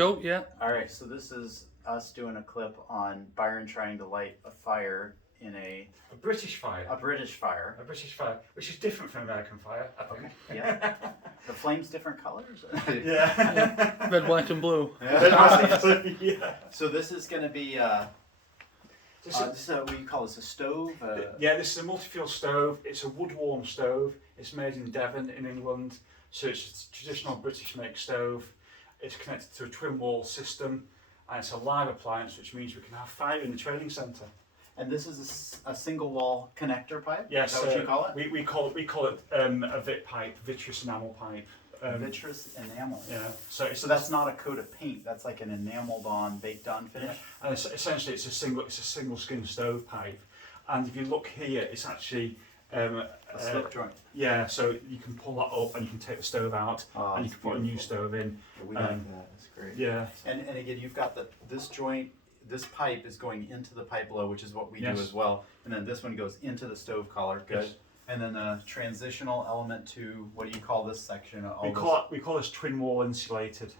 go, yeah. All right, so this is us doing a clip on Byron trying to light a fire in a British fire. British fire. A British fire, which is different from American fire, I think. Yeah. The flames different colors? Yeah. Red, white, and blue. Yeah. So this is going to be, this is what do you call this, a stove? Yeah, this is a multi-fuel stove. It's a wood-warm stove. It's made in Devon in England. So it's a traditional British make stove. It's connected to a twin wall system, and it's a live appliance, which means we can have fire in the training centre. And this is a single wall connector pipe? Yes, Is that what you call it? We call it a vit pipe, vitreous enamel pipe. Vitreous enamel. Yeah. So that's not a coat of paint. That's like an enameled on, baked on finish. Yeah. And essentially, it's a single skin stove pipe. And if you look here, it's actually A slip joint. Yeah, so you can pull that up and you can take the stove out and you can put a new stove in. We like that. That's great. Yeah. And again, you've got this joint. This pipe is going into the pipe below, which is what we do as well. And then this one goes into the stove collar. Good. Yes. And then a transitional element to, what do you call this section? We call this twin wall insulated.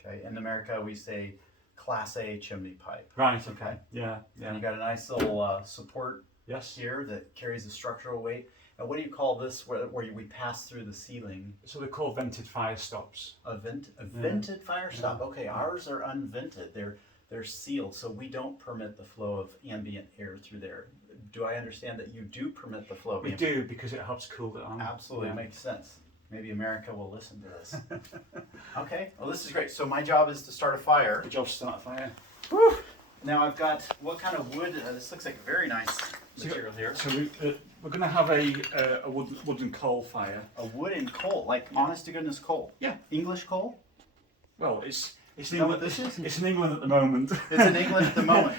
Okay. In America, we say Class A chimney pipe. Right. Okay. Yeah. And you got a nice little support Yes. here that carries the structural weight. And what do you call this where we pass through the ceiling? So they're called vented fire stops. A vented fire stop. Okay, ours are unvented. They're sealed, so we don't permit the flow of ambient air through there. Do I understand that you do permit the flow of ambient air? We do, because it helps cool it on. Absolutely, makes sense. Maybe America will listen to this. Okay, well this is great. So my job is to start a fire. Good job to start a fire. Whew. Now I've got, what kind of wood? This looks like a very nice material here. So we're going to have a wooden coal fire. A wooden coal, like honest to goodness coal. Yeah. English coal? Well, it's in know England. what this is? It's in England at the moment. It's in England at the moment.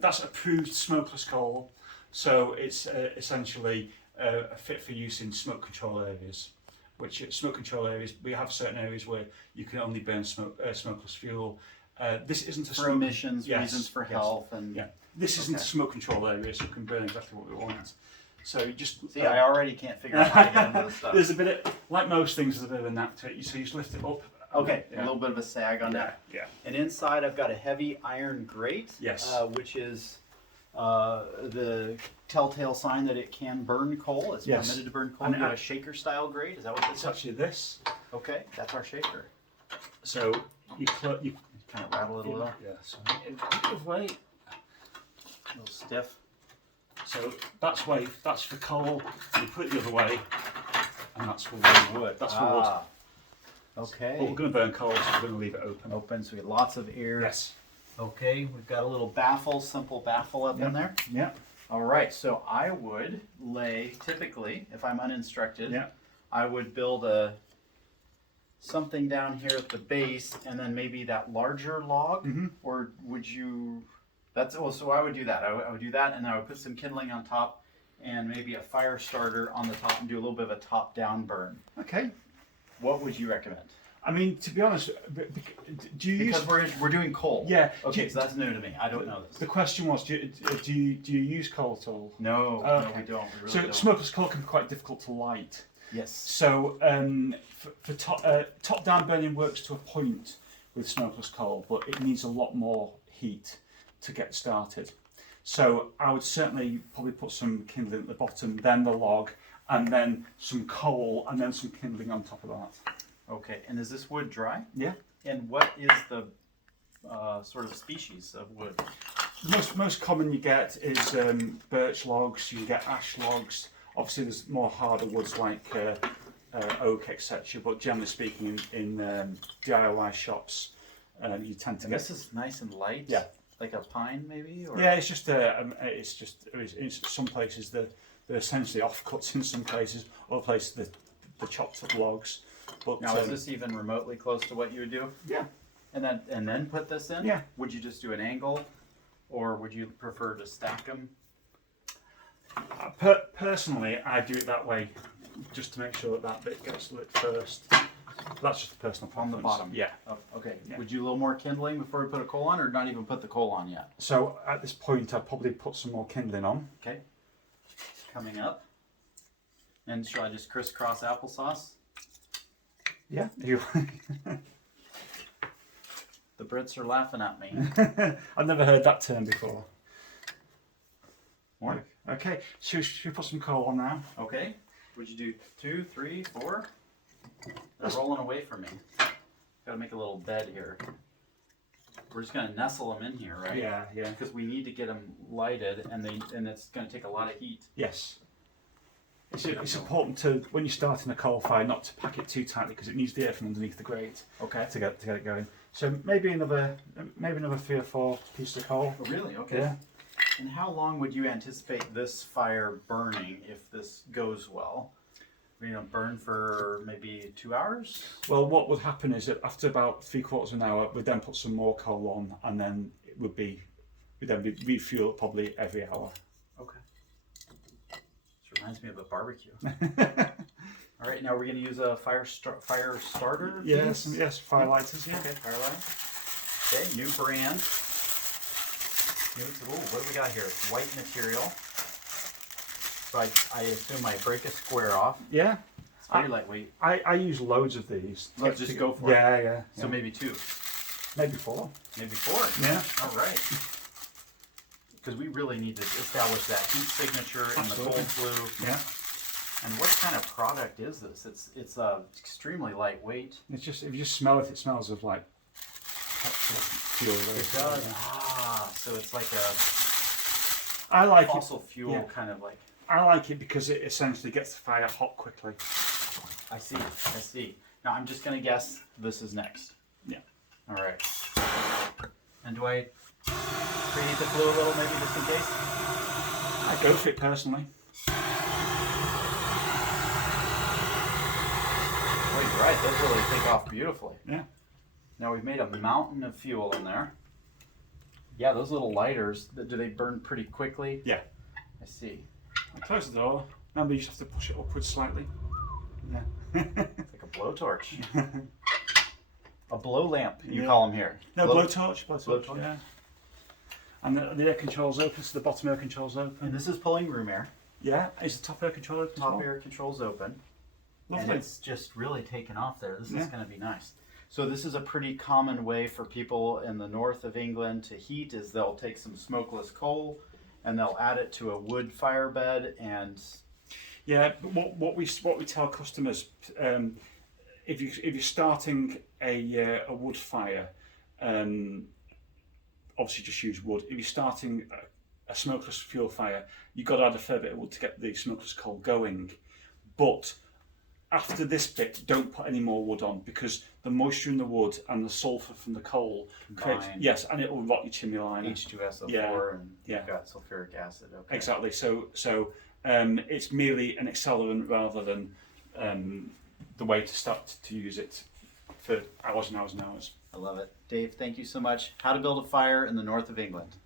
That's approved smokeless coal, so it's essentially fit for use in smoke control areas. Which smoke control areas, we have certain areas where you can only burn smokeless fuel. This isn't a For emissions, reasons for health, and yeah. This isn't a smoke control area, so we can burn exactly what we want. So you just see, I already can't figure out how to get into this stuff. There's a bit of, like most things, there's a bit of a knack to it. So you just lift it up. Okay, a little bit of a sag on that. Yeah. And inside I've got a heavy iron grate. Yes. Which is the telltale sign that it can burn coal. It's permitted to burn coal. And you got a shaker style grate. Is that what this is? It's actually this. Okay, that's our shaker. So you kind of rattle it a little. Yeah. So give way. A little stiff. So that's for coal. You put it the other way, and that's for wood. That's for wood. Okay. But we're going to burn coal, so we're going to leave it open. Open, so we get lots of air. Yes. Okay, we've got a little baffle, simple baffle up in there. Yeah. All right, so I would lay, typically, if I'm uninstructed, I would build something down here at the base, and then maybe that larger log, or would you? So I would do that. I would do that, and I would put some kindling on top, and maybe a fire starter on the top, and do a little bit of a top-down burn. Okay. What would you recommend? I mean, to be honest, do you use? Because we're doing coal. Yeah. Okay, so that's new to me. I don't know this. The question was, do you use coal at all? No, no, we don't. We really don't. Smokeless coal can be quite difficult to light. Yes. So for top-down burning works to a point with smokeless coal, but it needs a lot more heat to get started. So I would certainly probably put some kindling at the bottom, then the log, and then some coal, and then some kindling on top of that. Okay, and is this wood dry? Yeah. And what is the sort of species of wood? Most common you get is birch logs. You can get ash logs. Obviously, there's more harder woods like oak, etc. But generally speaking, in DIY shops, you tend to get. This is nice and light. Yeah. Like a pine, maybe. Or? Yeah, it's some places they're essentially offcuts in some places. Other places the chopped up logs. But now, is this even remotely close to what you would do? Yeah. And then put this in? Yeah. Would you just do an angle, or would you prefer to stack them? Personally, I do it that way, just to make sure that bit gets lit first. That's just a personal preference. On the bottom? Yeah. Oh, okay. Yeah. Would you do a little more kindling before we put a coal on, or not even put the coal on yet? So at this point, I'd probably put some more kindling on. Okay. Coming up. And shall I just crisscross applesauce? Yeah. The Brits are laughing at me. I've never heard that term before. More? Okay, should we put some coal on now? Okay. Would you do 2, 3, 4? They're rolling away from me. Gotta make a little bed here. We're just gonna nestle them in here, right? Yeah, yeah. Because we need to get them lighted, and it's gonna take a lot of heat. Yes. It's important to, when you're starting a coal fire, not to pack it too tightly because it needs the air from underneath the grate. Okay. To get it going. So maybe another 3 or 4 pieces of coal. Oh, really? Okay. Yeah. And how long would you anticipate this fire burning if this goes well? Burn for maybe 2 hours? Well, what would happen is that after about 3/4 of an hour, we'd then put some more coal on, and then we'd then refuel it probably every hour. Okay. This reminds me of a barbecue. All right, now we're going to use a fire starter. Yes, yes, fire lighters. Yeah. Okay, fire lighter. Okay, new brand. What do we got here? It's white material. So I assume I break a square off. Yeah. It's very lightweight. I use loads of these. Let's just go for it. Yeah. So maybe 2. Maybe 4. Maybe 4. Yeah. All right. Because we really need to establish that heat signature and the cold flue. Yeah. And what kind of product is this? It's extremely lightweight. It's just, if you just smell it, it smells of like fuel. It does. Ah, so it's like I like fossil fuel yeah. kind of like. I like it because it essentially gets the fire hot quickly. I see. Now I'm just gonna guess this is next. Yeah. All right. And do I preheat the flue a little, maybe just in case? I go for it personally. Oh, you're right. Those really take off beautifully. Yeah. Now we've made a mountain of fuel in there. Yeah, those little lighters, do they burn pretty quickly? Yeah. I see. I close the door. Remember, you just have to push it upwards slightly. Yeah. It's like a blowtorch. A blow lamp, you Yeah. call them here. No, blowtorch. Blowtorch. Yeah. And the air control's open, so the bottom air control's open. And this is pulling room air. Yeah. Is the top air control open? Top air control's open. Lovely. And it's just really taken off there. This Yeah. is going to be nice. So this is a pretty common way for people in the north of England to heat is they'll take some smokeless coal and they'll add it to a wood fire bed and Yeah, but what we tell customers, if you're starting a wood fire, obviously just use wood. If you're starting a smokeless fuel fire, you've got to add a fair bit of wood to get the smokeless coal going. But after this bit, don't put any more wood on because the moisture in the wood and the sulphur from the coal creates, combine yes, and it will rot your chimney liner. H2SO4 Yeah. and Yeah. you've got sulfuric acid. Okay. Exactly. So it's merely an accelerant rather than the way to start to use it for hours and hours and hours. I love it. Dave, thank you so much. How to build a fire in the north of England.